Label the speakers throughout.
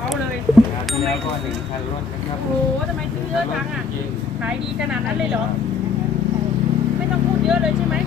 Speaker 1: เขาเลยทำไม
Speaker 2: แล้วก็1,000 รถนะครับ
Speaker 1: โอ้โหทำไมซื้อเยอะจังอ่ะขายดีขนาดนั้นเลยเหรอไม่ต้องพูดเยอะเลยใช่ไหม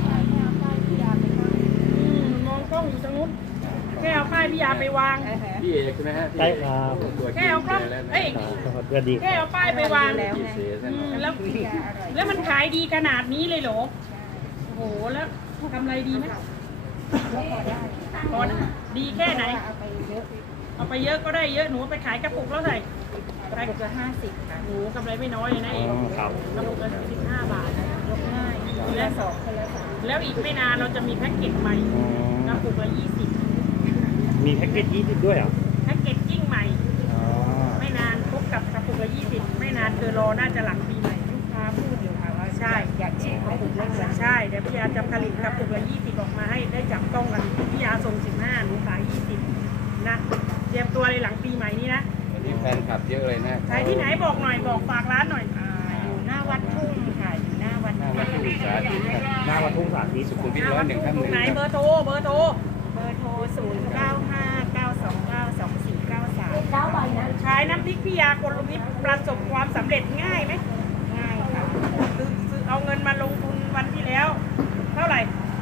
Speaker 1: มองกล้องอยู่ตรงนู้นแค่เอาป้ายพี่ยาไปวาง
Speaker 2: พี่เอกใช่ไหมฮะ
Speaker 3: ได้ครับ
Speaker 1: แค่เอากล้องเอ้ย
Speaker 3: สวัสดี
Speaker 1: แค่เอาป้ายไปวาง
Speaker 2: แล้ว
Speaker 1: แล้วมันขายดีขนาดนี้เลยเหรอโอ้โหแล้วกำไรดีไหมพอดีแค่ไหนเอาไปเยอะก็ได้เยอะหนูไปขายกระปุกแล้วใส่กระปุกละ50ค่ะหนูกำไรไม่น้อยเลยนะเอง
Speaker 3: ครับ
Speaker 1: กระปุกละ15 บาทยกง่ายแล้วอีกไม่นานเราจะมีแพ็กเกจใหม่กระปุกละ20
Speaker 3: มีแพ็กเกจ20ด้วยเหรอ
Speaker 1: แพ็กเกจจิ้งใหม่ไม่นานพบกับกระปุกละ20ไม่นานเธอรอน่าจะหลังปีใหม่ลูกค้าพูดอยู่ค่ะว่าใช่อยากชิมกระปุกละใช่เดี๋ยวพี่ยาจะผลิตกระปุกละ20ออกมาให้ได้จับต้องกันพี่ยาส่ง15หนูขาย20นะเตรียมตัวเลยหลังปีใหม่นี้นะ
Speaker 2: วันนี้แฟนคลับเยอะเลยนะ
Speaker 1: ขายที่ไหนบอกหน่อยบอกฝากร้านหน่อย
Speaker 4: อยู่หน้าวัดทุ่งค่ะอยู่หน้าวัด
Speaker 2: หน้าวัดทุ่งสาธิตครับ
Speaker 3: หน้าวัดทุ่งสาธิต
Speaker 2: สุขุมวิท101ครับ
Speaker 1: ตรงไหนเบอร์โทร
Speaker 4: เบอร์โทร0 9 5 9 2 9 2 4 9 3
Speaker 1: ใช้น้ำพริกพี่ยากลมิตรประสบความสำเร็จง่ายไหม
Speaker 4: ง่ายค่ะ
Speaker 1: ซื้อเอาเงินมาลงทุนวันที่แล้ว เท่าไหร่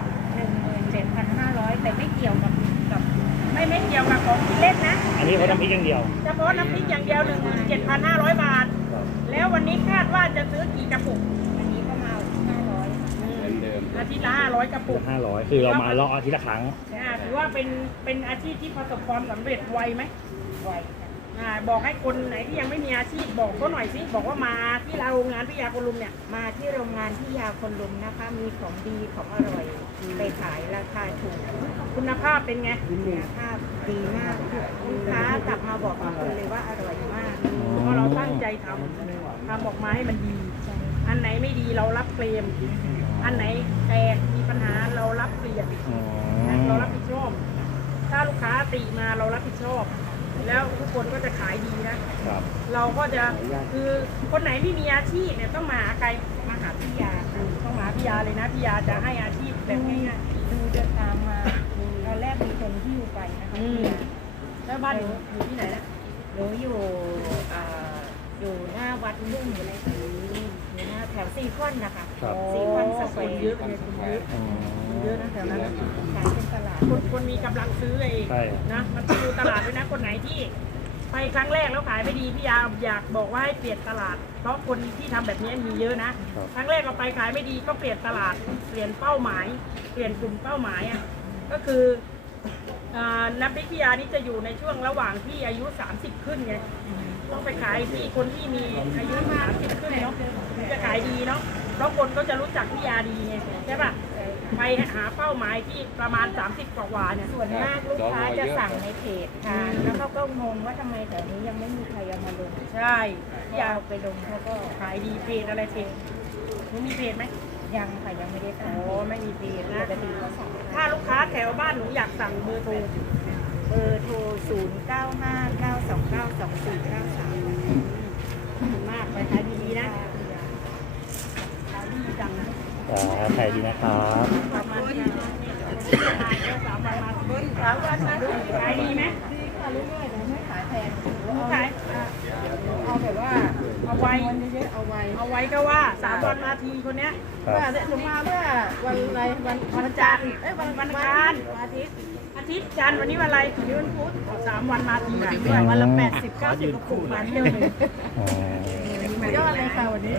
Speaker 4: 17,500 แต่ไม่เกี่ยวกับ
Speaker 1: ไม่เกี่ยวกับของกินเล่นนะ
Speaker 3: อันนี้เขาทำพริกอย่างเดียว
Speaker 1: เฉพาะน้ำพริกอย่างเดียว 17,500 บาท แล้ววันนี้คาดว่าจะซื้อกี่กระปุก
Speaker 4: อันนี้ก็มาที่500
Speaker 2: เหมือนเดิม
Speaker 1: อาทิตย์ละ500 กระปุก
Speaker 3: 500คือเรามาเลาะอาทิตย์ละครั้ง
Speaker 1: ถือว่าเป็นอาชีพที่ประสบความสำเร็จไวไหม
Speaker 4: ไวค่ะ
Speaker 1: บอกให้คนไหนที่ยังไม่มีอาชีพบอกเขาหน่อยสิบอกว่ามาที่เราโรงงานพี่ยาคนลุมเนี่ย
Speaker 4: มาที่โรงงานที่ยาคนลุมนะคะ มีของดีของอร่อยไปขายราคาถูก
Speaker 1: คุณภาพเป็นไง
Speaker 4: คุณภาพดีมากลูกค้ากลับมาบอกทุกคนเลยว่าอร่อยมาก
Speaker 1: เพราะเราตั้งใจทำออกมาให้มันดี อันไหนไม่ดีเรารับเคลมอันไหนแตกมีปัญหาเรารับเปลี่ยนเรารับผิดชอบถ้าลูกค้าติมาเรารับผิดชอบ แล้วทุกคนก็จะขายดีนะ
Speaker 3: ครับ
Speaker 1: เราก็จะคือคนไหนไม่มีอาชีพเนี่ยต้องมาหาใครมาหาพี่ยาต้องมาหาพี่ยาเลยนะพี่ยาจะให้อาชีพแบบง่าย
Speaker 4: ดูเดินตามมาตอนแรกมีคนที่อยู่ไปนะคะ
Speaker 1: ๆแล้วบ้านหนูอยู่ที่ไหนนะ
Speaker 4: หนูอยู่หน้าวัดลุ่งอยู่ในสีอยู่หน้าแถวซีคอนนะคะ
Speaker 3: ครับ
Speaker 4: ซีคอนสแคว
Speaker 1: คน
Speaker 4: ร์
Speaker 1: เยอะเลยคนเยอะเยอะนะแถวนั้น
Speaker 4: ขายเป็นตลาด
Speaker 1: คนมีกำลังซื้อเอง
Speaker 3: ใช่
Speaker 1: นะมันต้องดูตลาดด้วยนะคนไหนที่ไปครั้งแรกแล้วขายไม่ดีพี่ยาอยากบอกว่าให้เปลี่ยนตลาด เพราะคนที่ทำแบบนี้มีเยอะนะครั้งแรกเราไปขายไม่ดีก็เปลี่ยนตลาดเปลี่ยนเป้าหมาย เปลี่ยนกลุ่มเป้าหมายอ่ะก็คือน้ำพริกพี่ยานี่จะอยู่ในช่วงระหว่างที่อายุ30ขึ้นไงต้องไปขายที่คนที่มีอายุ30ขึ้นเนาะถึงจะขายดีเนาะเพราะคนก็จะรู้จักพี่ยาดีไงใช่ปะไปหาเป้าหมายที่ประมาณ30กว่าๆเนี่ย
Speaker 4: ส่วนมากลูกค้าจะสั่งในเพจค่ะแล้วเขาก็งงว่าทำไมแถวนี้ยังไม่มีใครเอามาลง
Speaker 1: ใช่พี่ยา
Speaker 4: เอาไปลงเขาก็
Speaker 1: ขายดีเพจอะไรเพจหนูมีเพจไหม
Speaker 4: ยังค่ะยังไม่ได้
Speaker 1: อ๋
Speaker 4: สั่
Speaker 1: อง ไม่มีเพจนะ
Speaker 4: ปกติก็สั่ง
Speaker 1: ถ้าลูกค้าแถวบ้านหนูอยากสั่งเบอร์โทร
Speaker 4: เบอร์โทร0 9 5 9 2 9 2 4 9 3
Speaker 1: ขอบคุณมากไปขายดีๆนะขายดีจัง
Speaker 3: ขายดีนะครับ
Speaker 1: ประมาณนี้3 วันมาขายดีไหม
Speaker 4: ดีค่ะเรื่อยๆนะไม่ขายแพง
Speaker 1: ขาย
Speaker 4: เอาแบบว่า
Speaker 1: เอาไว้
Speaker 4: เยอะๆเอาไว้
Speaker 1: เอาไว้ก็ว่า3 วันมาทีคนเนี้ย
Speaker 3: ครับ
Speaker 4: ว่าเนี่ยหนูมาเมื่อวันอะไรวันจันทร์วันอังคารอาทิตย์
Speaker 1: อาทิตย์จันทร์วันนี้วันอะไรวันพุธ3 วันมาทีวันละ80-90กระปุกมาเที่ยวเลย
Speaker 3: อ๋อย
Speaker 4: อดเลยค่ะวันนี้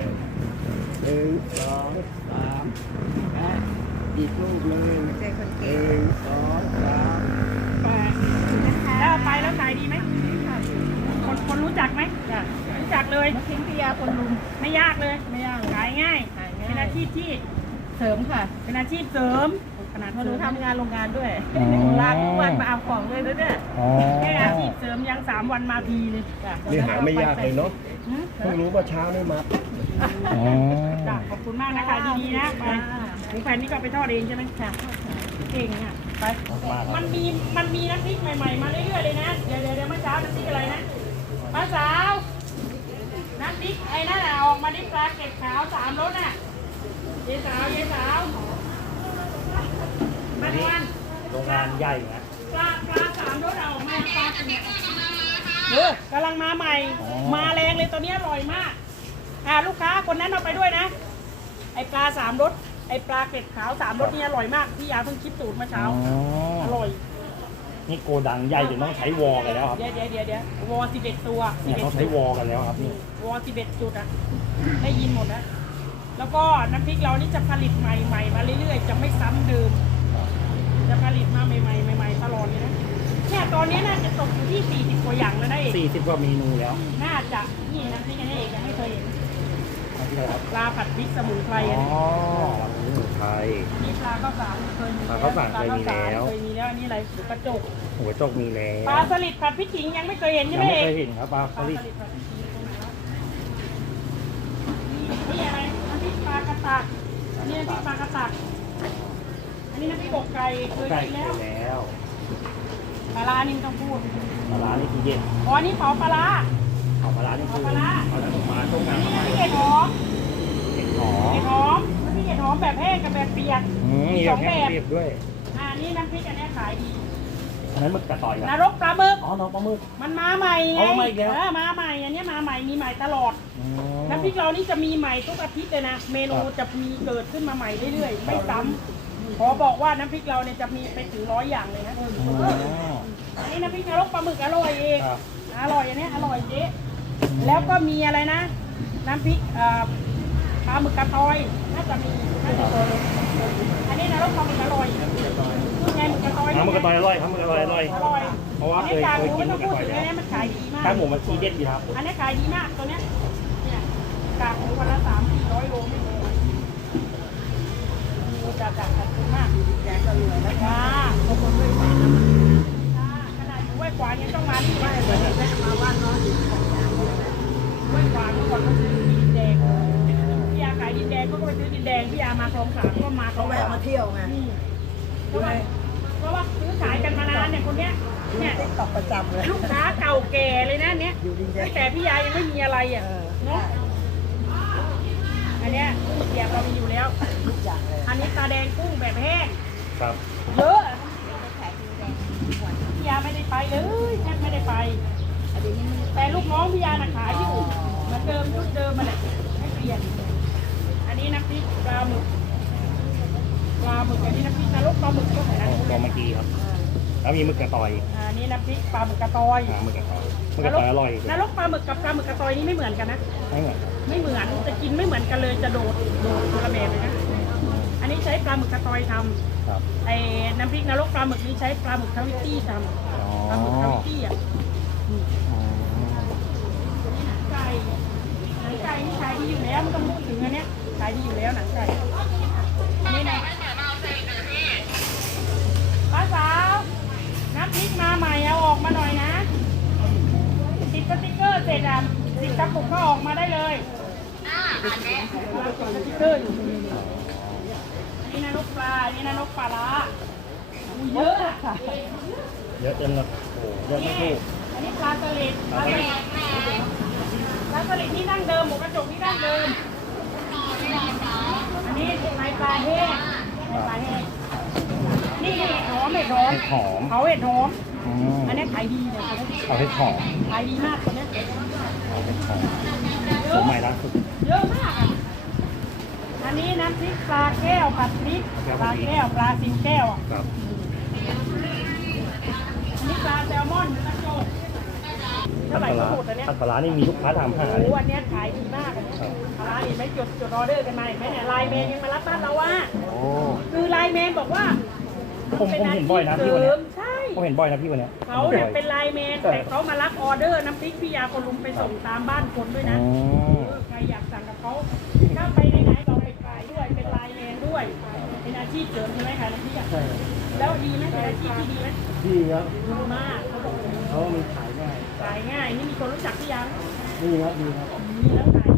Speaker 5: 1 2 3อีกลูกเลย
Speaker 4: เจอคนเก่
Speaker 5: 1 2 3
Speaker 1: แล้วเอาไปแล้วขายดีไหมคนรู้จักไหมรู้จักเลย
Speaker 4: ทิ้งพิยาคนลุม
Speaker 1: ไม่ยากเลย
Speaker 4: ไม่ยาก
Speaker 1: ขายง่าย เป็นอาชีพที่
Speaker 4: เสริมค่ะ
Speaker 1: เป็นอาชีพเสริมขนาด
Speaker 4: พอหนูทำงานโรงงานด้วย
Speaker 3: อ๋อ
Speaker 4: ลาทุกวันมาเอาของเลยนะเนี่ย
Speaker 3: อ๋อ
Speaker 1: แค่อาชีพเสริมยัง3 วันมาทีเลย
Speaker 5: นี่หาไม่ยากเลยเนาะเพิ่งรู้ว่าเช้านี่มา
Speaker 3: อ๋อ
Speaker 1: จ้ะขอบคุณมากนะคะดีๆนะไปหมูแผ่นนี่ก็ไปทอดเองใช่ไหมค่ะเก่งอ่ะไป
Speaker 3: มากครับ
Speaker 1: มันมีน้ำพริกใหม่ๆมาเรื่อยๆเลยนะเดี๋ยวเมื่อเช้าน้ำพริกอะไรนะป้าสาวน้ำพริกไอ้นั่นออกมาดิปลาเก็บขาว3 รสน่ะเยสาวมัน
Speaker 3: โรงงานใหญ่นะ
Speaker 1: ปลา3 รสออกมาปลากำลังมาใหม่ มาแรงเลยตอนนี้อร่อยมากลูกค้าคนนั้นเอาไปด้วยนะ ไอปลา3 รสไอปลาเกล็ดขาว3 รสนี่อร่อยมากพี่ยาเพิ่งคิดสูตรเมื่อเช้าอร่อย
Speaker 3: นี่โกดังใหญ่จนต้องใช้วอลกันแล้วครับ
Speaker 1: เดี๋ยววอ11 ตัว
Speaker 3: เนี่ยต้องใช้วอลกันแล้วครับนี่
Speaker 1: วอ11 จุดอะได้ยินหมดนะแล้วก็น้ำพริกเรานี่จะผลิตใหม่ๆมาเรื่อยๆจะไม่ซ้ำเดิมจะผลิตมาใหม่ๆตลอดเลยนะเนี่ยตอนนี้น่าจะตกอยู่ที่40 กว่าอย่างแล้วนะเอก
Speaker 3: 40 กว่าเมนูแล้ว
Speaker 1: น่าจะนี่นะที่กันเอกยังไม่เคยเห็น
Speaker 3: อันที่อะไรครับ
Speaker 1: ปลาผัดพริกสมุนไพร
Speaker 3: อ๋
Speaker 1: อั
Speaker 3: อน นี่ไทย
Speaker 1: นี้ปลาข้าวสารเคยมี
Speaker 3: ปลาข้าวสารเคยมีแล้ว
Speaker 1: เคยมีแล้วอันนี้อะไรกระจก
Speaker 3: หัวโจกมีแล้
Speaker 1: ปลาว สลิดผัดพริกขิงยังไม่เคยเห็น
Speaker 3: ยั
Speaker 1: ใช่
Speaker 3: ง
Speaker 1: ไหม
Speaker 3: ไม่
Speaker 1: เอ
Speaker 3: เค
Speaker 1: ก
Speaker 3: ยเห็นครับปลาสลิด
Speaker 1: ผัดพริกขิงตรงไหนวะนี่อะไรน้ำพริกปลากระตักอันนี้น้ำพริกปลากระตักอันนี้น้ำพริกอกไก่เคย
Speaker 3: ไก่
Speaker 1: กิน
Speaker 3: เค
Speaker 1: แล้ว
Speaker 3: ยแล้ว
Speaker 1: ปลาร้านี่ไม่ต้องพูด
Speaker 3: ปลาร้านี่คือเย็น
Speaker 1: อ๋ออันนี้เผาปลาร้า
Speaker 3: เอาปลาร้านี่คือ
Speaker 1: เอาปลาร้า
Speaker 3: เอาน้ำมาต้ม
Speaker 1: อัน
Speaker 3: น้ำ
Speaker 1: นี้
Speaker 3: ทำไม
Speaker 1: น้ำพริกเห็ดหอม
Speaker 3: เห็ดหอ
Speaker 1: เห็
Speaker 3: ม
Speaker 1: ดหอมน้ำพริกเห็ดหอมแบบแห้งกับแบบเปียก
Speaker 3: มี
Speaker 1: สอง
Speaker 3: แค่
Speaker 1: แบบ
Speaker 3: เรียบด้วย
Speaker 1: อันนี้น้ำพริกอันนี้ขายดี
Speaker 3: อันนั้นหมึกกระต่อยคน รับ
Speaker 1: รกปลาหมึก
Speaker 3: อ๋อน้องปลาหมึก
Speaker 1: มันมาใหม่ไง
Speaker 3: อ๋อมาอีกแล้ว
Speaker 1: มาใหม่อันนี้มาใหม่มีใหม่ตลอด
Speaker 3: อ๋อ
Speaker 1: น้ำพริกเรานี่จะมีใหม่ทุกอาทิตย์เลยนะ เมนูจะมีเกิดขึ้นมาใหม่เรื่อยๆ ไม่ซ้ำขอบอกว่าน้ำพริกเราเนี่ยจะมีไปถึง100 อย่างเลยนะ
Speaker 3: อ๋อ
Speaker 1: อันนี้น้ำพริกนรกปลาหมึกอร่อยเอง
Speaker 3: ครับ
Speaker 1: อร่อยอันนี้อร่อยเจ๊แล้วก็มีอะไรนะ น้ำพริกปลาหมึกกระตอยน่าจะมีอันนี้นรกปลาหมึกอร่อยไงหมึกกระตอย
Speaker 3: หมึกกระต่อยอร่อยครับหมึกกระต่อยอร่อย
Speaker 1: อร่อย
Speaker 3: เพราะว่า
Speaker 1: อัน
Speaker 3: เค
Speaker 1: นี้
Speaker 3: ย
Speaker 1: กาก
Speaker 3: เค
Speaker 1: ห
Speaker 3: ย
Speaker 1: มู
Speaker 3: กิ
Speaker 1: ไม่
Speaker 3: นห
Speaker 1: ต้
Speaker 3: มึ
Speaker 1: อก ง
Speaker 3: กระ
Speaker 1: พูด
Speaker 3: ต่อย
Speaker 1: ถึง
Speaker 3: แล้ว
Speaker 1: อันนี้มันขายดีมาก
Speaker 3: ถ้าหมูมันชีเด็ดดีครับ
Speaker 1: อันนี้ขายดีมากตัวเนี้ยเนี่ยกากหมูวันละ300-400 โลไม่เลยดูจัดขอบคุณมากอยากจะรวยแล้วจ้าขอบคุณด้วยจ้าขนาดอยู่ห้วยขวางยังต้องมาที่บ้านเลยมาบ้านน้องห้วยขวางเมื่อก่อนก็ซื้อดินแดงพี่ยาขายดินแดงก็ไปซื้อดินแดงพี่ยามาคลอง3ก็มาเขาแวะมาเที่ยวไงเพราะว่าซื้อขายกันมานานเนี่ยคนเนี้ยเนี่ยตอกประจำเลยลูกค้าเก่าแก่เลยนะเนี้ยตั้งแต่พี่ยายังไม่มีอะไรอ่ะเนาะอันเนี้ยเสียบเรามีอยู่แล้วอันนี้ตาแดงกุ้งแบบแห้ง
Speaker 3: ครับ
Speaker 1: เยอะพี่ยาไม่ได้ไปเลยแทบไม่ได้ไปแต่ลูกน้องพี่ยาน่ะขายอยู่เหมือนเดิมชุดเดิมมาแหละไม่เปลี่ยนอันนี้น้ำพริกปลาหมึกอันนี้น้ำพริกนรกปลาหมึกก็เหมือนกัน
Speaker 3: ตัวเมื่อกี้ครับ แล้วมีหมึกกระต่อย
Speaker 1: อันนี้น้ำพริกปลาหมึกกระตอย
Speaker 3: หมึกกระต่อยหมึกกระต่อยอร่อย
Speaker 1: นรกปลาหมึกกับปลาหมึกกระตอยนี่ไม่เหมือนกันนะ
Speaker 3: ไม่เหมือน
Speaker 1: ไม่เหมือนจะกินไม่เหมือนกันเลยจะโดดคนละแบบเลยนะอันนี้ใช้ปลาหมึกกระตอยทำ
Speaker 3: ครับ
Speaker 1: ไอ้น้ำพริกนรกปลาหมึกนี่ใช้ปลาหมึกทวิตตี้ทำ
Speaker 3: อ๋อ
Speaker 1: ปลาหมึกทวิตตี้อ่ะ
Speaker 3: อ๋อ
Speaker 1: นี่หนังไก่นี่ขายดีอยู่แล้วไม่ต้องพูดถึงอันเนี้ยขายดีอยู่แล้วหนังไก่อันนี้นะป้าสาวน้ำพริกมาใหม่เอาออกมาหน่อยนะติดสติ๊กเกอร์เสร็จอ่ะติดกระปุกก็ออกมาได้เลยติดสติ๊กเกอร์อยู่อันนี้นะนกปลาอันนี้นะนกปลาร้าเยอะอะค่ะ
Speaker 3: เยอะจนแบบโอ้โหเยอะไม่ถูก
Speaker 1: อันนี้ปลาสลิดปลาสลิดนี่ดั้งเดิมหมูกระจกนี่ดั้งเดิมอันนี้ปลาแห้งปลาแห้งนี่เห็ดหอม
Speaker 3: เห็ดหอม
Speaker 1: เขาเห็ดหอม
Speaker 3: อืม
Speaker 1: อันนี้ขายดีเนี่ย
Speaker 3: เอาเห็ดหอม
Speaker 1: ขายดีมากตัวเนี้ย
Speaker 3: เอาเห็ดหอมตัวใหม่ล่าสุด
Speaker 1: เยอะมากอ่ะอันนี้น้ำพริกปลาแก้วผัดพริกปลาแก้วปลาซิวแก้วอ่ะ
Speaker 3: ครับ
Speaker 1: อันนี้ปลาแซลมอนกระจกเท่าไหร่ก็หมดอันเนี้ย
Speaker 3: ผัดปลาร้านี่มีลูกค้าถามหาเลย
Speaker 1: โอ้อันเนี้ยขายดีมากอันเนี้ยร้านนี้ไม่จดออเดอร์กันมาเห็นไหมเนี่ยไลน์แมนยังมารับบ้านเราว่า
Speaker 3: โอ้
Speaker 1: คือไลน์แมนบอกว่า
Speaker 3: ผมเห็นบ่อยนะพี่วันเนี้ย
Speaker 1: ใช่
Speaker 3: ผมเห็นบ่อยนะพี่วันเนี้ย
Speaker 1: เขาเนี่ยเป็นไลน์แมนแต่เขามารับออเดอร์น้ำพริกพี่ยาคนลุงไปส่งตามบ้านคนด้วยนะ
Speaker 3: อ๋อ
Speaker 1: ใครอยากสั่งกับเขาถ้าไปไหนๆเราไปขายด้วยเป็นไลน์แมนด้วยเป็นอาชีพเสริมใช่ไหมคะน้ำพริกอ่ะ
Speaker 3: ใช่
Speaker 1: แล้วดีไหมเป็นอาชีพที่ดีไหม
Speaker 3: ดีครับ
Speaker 1: ดีมากเขาบอก
Speaker 3: เพราะว่ามันขายง่าย
Speaker 1: ขายง่ายนี่มีคนรู้จักพี่ยัง
Speaker 3: ดีครับดีครับ
Speaker 1: มีแล้วขาย